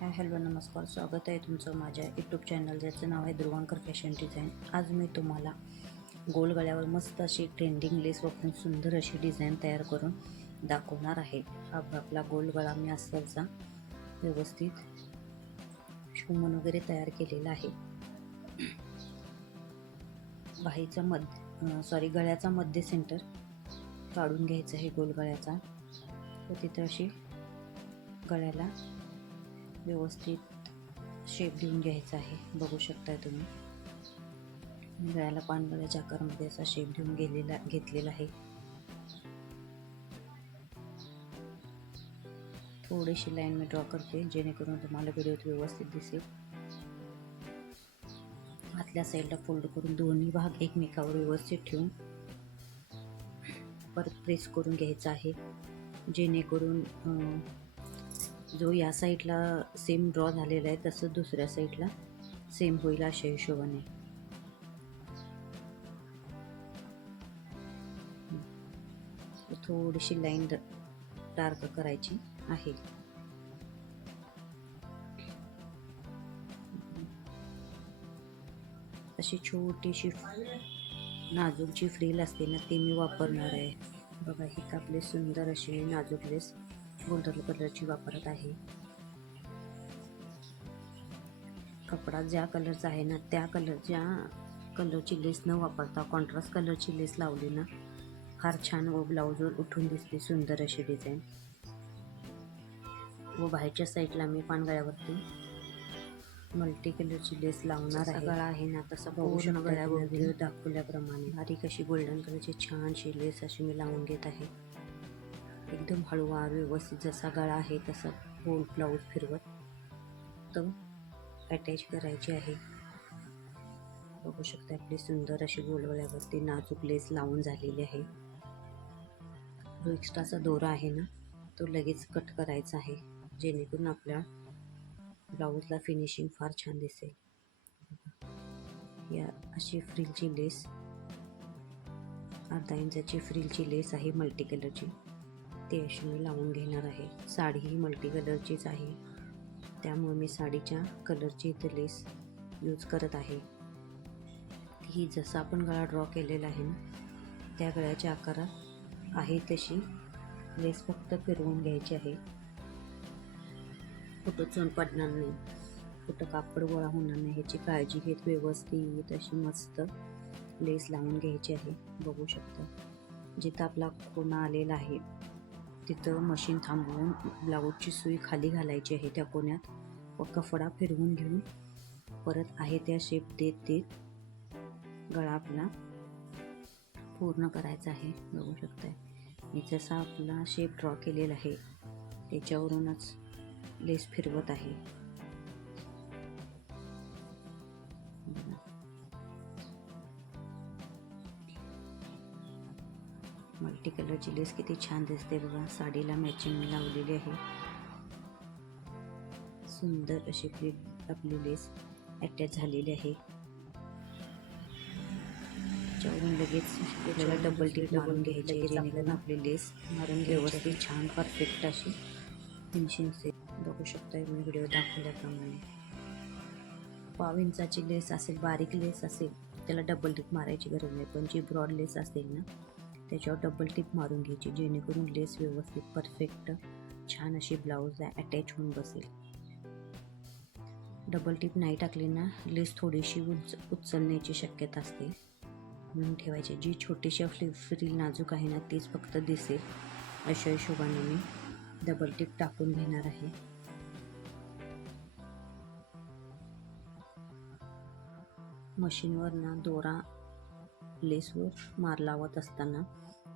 Hi hello नमस्कार स्वागत आहे तुमचं माझ्या यूट्यूब चॅनल ज्याचं नाव आहे ध्रुवांकर फॅशन डिझाईन आज मी तुम्हाला गोल गळ्यावर मस्त अशी ट्रेंडिंग लेस वापरून सुंदर अशी डिझाईन तयार करून दाखवणार आहे. हा आपला गोल गळा मी असाचा व्यवस्थित शिवमन वगैरे तयार केलेला आहे. बाहीचा मध्य सॉरी गळ्याचा मध्य सेंटर काढून घ्यायचं आहे गोल गळ्याचा. व तिथं अशी गळ्याला व्यवस्थित शेप देऊन घ्यायचा आहे. बघू शकताय तुम्ही. गळ्याला पानगळ्याच्या आकारामध्ये असा शेप देऊन गेलेला घेतलेला आहे. थोडीशी लाईन मी ड्रॉ करते जेणेकरून तुम्हाला व्हिडिओत व्यवस्थित दिसेल. आतल्या साईडला फोल्ड करून दोन्ही भाग एकमेकावर व्यवस्थित ठेवून परत प्रेस करून घ्यायचा आहे. जेणेकरून जो या साईडला सेम ड्रॉ झालेला आहे तसं दुसऱ्या साईडला सेम होईल अशा हिशोबाने. थोडीशी लाईन डार्क करायची आहे. अशी छोटीशी नाजूकची फ्रील असते ना ती मी वापरणार आहे. बघा ही कापले सुंदर अशी नाजूक गोल्डन कलरची वापरत आहे. कपडा ज्या कलरचा आहे ना त्या कलर ज्या कलरची लेस न वापरता कॉन्ट्रास्ट कलरची लेस लावली ना फार छान व ब्लाऊजवर उठून दिसते सुंदर अशी डिझाईन व बाहेरच्या साईडला मी पानगळ्यावरती मल्टी कलरची लेस लावणार आहे. गळा आहे ना तसा पूर्ण गळ्यावर दाखवल्याप्रमाणे. बारीक अशी गोल्डन कलरची छानशी लेस अशी मी लावून घेत आहे. एकदम हळूवार व्यवस्थित जसा गळा आहे तसा गोल ब्लाऊज फिरवत तो अटॅच करायची आहे. बघू शकता आपली सुंदर अशी गोलगळ्यावरती नाजूक लेस लावून झालेली आहे. जो एक्स्ट्राचा दोरा आहे ना तो लगेच कट करायचा आहे. जेणेकरून आपल्या ब्लाऊजला फिनिशिंग फार छान दिसेल. या अशी फ्रिलची लेस अर्धा इंचाची फ्रिलची लेस आहे मल्टी कलरची ती अशी मी लावून घेणार आहे. साडी ही मल्टी कलरचीच आहे. त्यामुळे मी साडीच्या कलरची इथे लेस यूज करत आहे. ही जसा आपण गळा ड्रॉ केलेला आहे ना त्या गळ्याच्या आकारात आहे तशी. लेस फक्त फिरवून घ्यायची आहे. कुठं चण पडणार नाही. कुठं कापड गोळा होणार नाही ह्याची काळजी घेत व्यवस्थित अशी मस्त लेस लावून घ्यायची आहे. बघू शकता. जिथं आपला कोणा आलेला आहे तिथं मशीन थांबवून ब्लाऊजची सुई खाली घालायची आहे त्या कोण्यात. व कपडा फिरवून घेऊन परत आहे त्या शेप देत देत गळा आपला पूर्ण करायचा आहे. बघू शकताय. मी जसा आपला शेप ड्रॉ केलेला आहे त्याच्यावरूनच लेस फिरवत आहे. मल्टी कलरची लेस किती छान दिसते बघा. साडीला मॅचिंग लावलेली आहे. सुंदर अशी आपली आपली लेस अटॅच झालेली आहे. त्याच्यावरून लगेच आपल्याला डबल टीप मारून घ्यायची जेणेकरून आपली लेस मारून व्यवस्थित छान परफेक्ट अशी फिनिशिंग से बघू शकता मी व्हिडिओ दाखवल्याप्रमाणे. पाव इंचाची लेस असेल बारीक लेस असेल त्याला डबल टिप मारायची गरज नाही. पण जी ब्रॉड लेस असेल ना त्याच्यावर डबल टिप मारून घ्यायची जेणेकरून लेस व्यवस्थित परफेक्ट छान अशी ब्लाऊजला अटॅच होऊन बसेल. डबल टिप नाही टाकली ना लेस थोडीशी उच उचलण्याची शक्यता असते. म्हणून ठेवायची. जी छोटीशी आपली फ्रील नाजूक आहे ना तीच फक्त दिसेल. अशा हिशोबाने मी डबल टिप टाकून घेणार आहे. मशीनवर ना दोरा लेसवर मार लावत असताना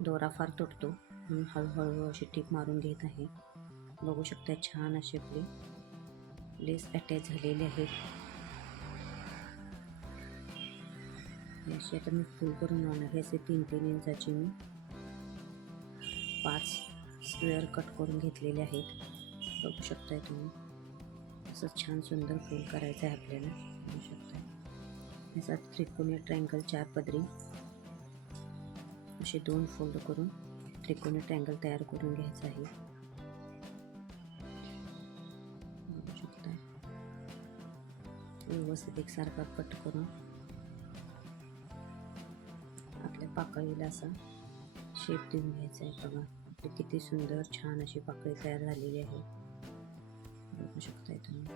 दोरा फार तुटतो. म्हणून हळूहळू अशी टीप मारून घेत आहे. बघू शकता छान अशी आपली लेस अटॅच झालेली आहे. अशी आता मी फुल करून लावणार आहे. असे तीन तीन इंचाची मी पाच स्क्वेअर कट करून घेतलेले आहेत. बघू शकताय तुम्ही. असं छान सुंदर फुल करायचं आहे आपल्याला. बघू शकताय. असा त्रिकोणी ट्रँगल चार पदरी. असे दोन फोल्ड करून त्रिकोणी ट्रँगल तयार करून घ्यायचा आहे. बघू शकता. व्यवस्थित एकसारखा कट करून आपल्या पाकळीला असा शेप देऊन घ्यायचा आहे बघा. आपली किती सुंदर छान अशी पाकळी तयार झालेली आहे. बघू शकताय तुम्ही.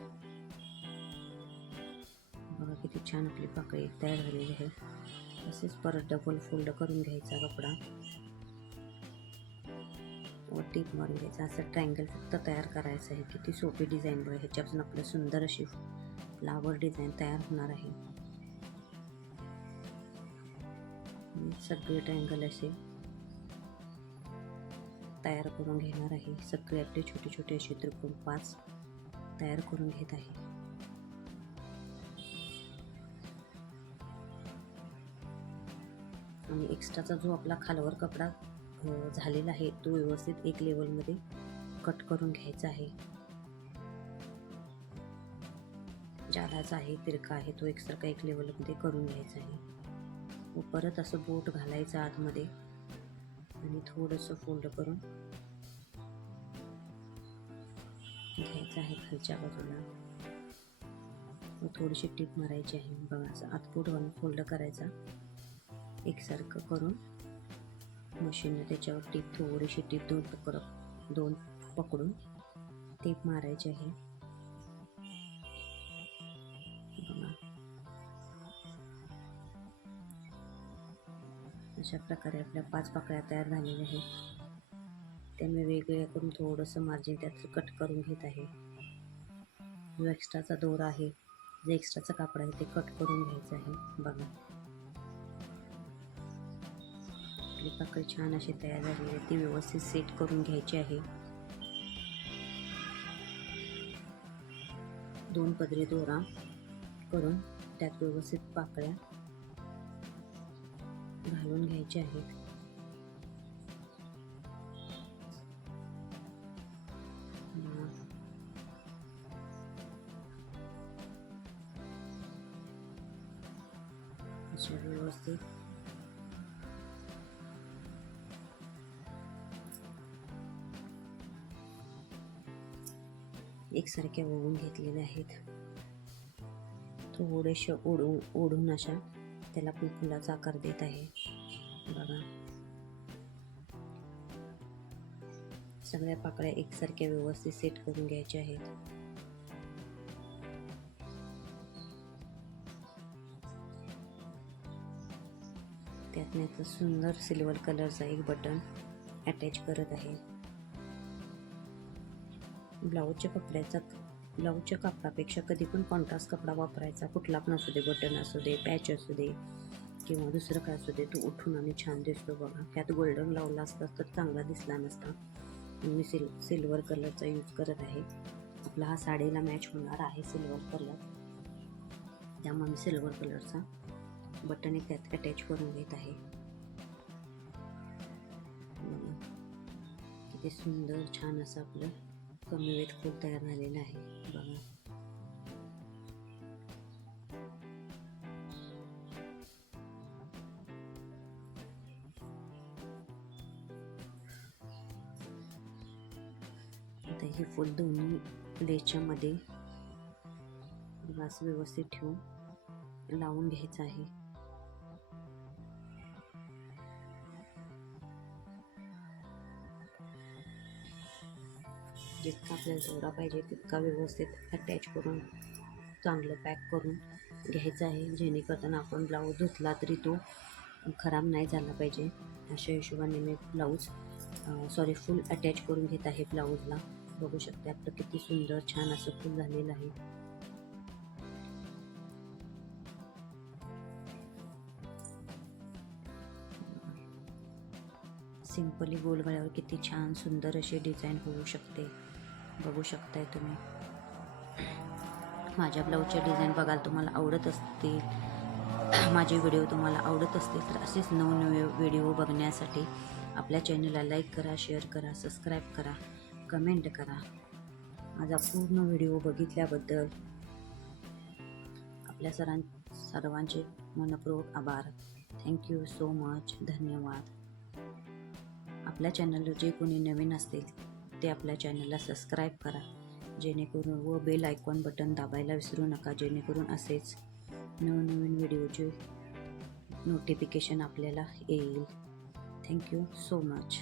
बघा किती छान आपली पाकळी तयार झालेली आहे. तसेच परत डबल फोल्ड करून घ्यायचा कपडा. व टीप मारून घ्यायचा. असं ट्रँगल फक्त तयार करायचं आहे. किती सोपी डिझाईन बघा. ह्याच्यापासून आपलं सुंदर अशी फ्लावर डिझाईन तयार होणार आहे. सगळे ट्रँगल असे तयार करून घेणार आहे. सगळे आपले छोटे छोटे असे त्रिकोण पाच तयार करून घेत आहे. आणि एक्स्ट्राचा जो आपला खालवर कपडा झालेला आहे तो व्यवस्थित एक लेवलमध्ये कट करून घ्यायचा आहे. जादाचा आहे तिरका आहे तो एकसारखा एक लेवलमध्ये करून घ्यायचा आहे. व परत असं बोट घालायचं आतमध्ये आणि थोडंसं फोल्ड करून घ्यायचं आहे खालच्या बाजूला. व थोडीशी टीप मारायची आहे. बघा असं आतपोट घालून फोल्ड करायचा. एकसारखं करून मशीनने त्याच्यावर टीप थोडीशी टीप दोन पकड दोन पकडून टेप मारायची आहे. बघा. अशा प्रकारे आपल्या पाच पाकळ्या तयार झालेल्या आहेत. त्या मी वेगवेगळ्या करून थोडंसं मार्जिन त्यात कट करून घेत आहे. जो एक्स्ट्राचा दोरा आहे जे एक्स्ट्राचं कापड आहे ते कट करून घ्यायचं आहे. बघा. आपली पाकळी छान अशी तयार झालेली आहे. ती व्यवस्थित सेट करून घ्यायची आहे. दोन पदरी दोरा करून त्यात व्यवस्थित पाकळ्या घालून घ्यायच्या आहेत. अशा व्यवस्थित एकसारख्या वळून घेतलेल्या आहेत. थोडेसे ओढून ओढून अशा त्याला पण फुलाचा आकार देत आहे. बघा. सगळ्या पाकळ्या एकसारख्या व्यवस्थित सेट करून घ्यायच्या आहेत. त्यात सुंदर सिल्वर कलरचा एक बटन अटॅच करत आहे. ब्लाऊजच्या कपड्याचा ब्लाऊजच्या कापडापेक्षा कधी पण कॉन्ट्रास्ट कपडा वापरायचा. कुठला पण असू दे बटन असू दे पॅच असू दे किंवा दुसरं काय असू दे तो उठून आणि छान दिसतो बघा. त्यात गोल्डन लावला असता तर चांगला दिसला नसता. मी सिल सिल्वर कलरचा यूज करत आहे. आपला हा साडीला मॅच होणार आहे सिल्वर कलर त्यामुळे मी सिल्वर कलरचा बटन एक त्यात अटॅच करून घेत आहे. किती सुंदर छान असं आपलं कमी वेळेत फूल तयार झालेलं आहे. बघा. आता हे फूल दोन्ही लेच्यामध्ये बघा व्यवस्थित ठेवून लावून घ्यायचं आहे. जितका आपल्याला दोरा पाहिजे तितका व्यवस्थित अटॅच करून चांगलं पॅक करून घ्यायचं आहे. जेणेकरून आपण ब्लाऊज धुतला तरी तो खराब नाही झाला पाहिजे. अशा हिशोबाने मी ब्लाऊज सॉरी फुल अटॅच करून घेत आहे ब्लाऊजला बघू शकते आपलं किती सुंदर छान असं फुल झालेलं आहे. सिंपली गोलगळ्यावर किती छान सुंदर अशी डिझाईन होऊ शकते. बघू शकताय तुम्ही. माझ्या ब्लाऊजचे डिझाईन बघाल तुम्हाला आवडत असतील माझे व्हिडिओ तुम्हाला आवडत असतील तर असेच नवनवे व्हिडिओ बघण्यासाठी आपल्या चॅनलला लाईक करा शेअर करा सबस्क्राईब करा कमेंट करा. माझा पूर्ण व्हिडिओ बघितल्याबद्दल आपल्या सरां सर्वांचे मनपूर्वक आभार. थँक्यू सो मच धन्यवाद. आपल्या चॅनलवर जे कोणी नवीन असतील ते आपल्या चॅनलला सबस्क्राईब करा. जेणेकरून व बेल आयकॉन बटन दाबायला विसरू नका जेणेकरून असेच नवनवीन व्हिडिओचे नोटिफिकेशन आपल्याला येईल. Thank you so much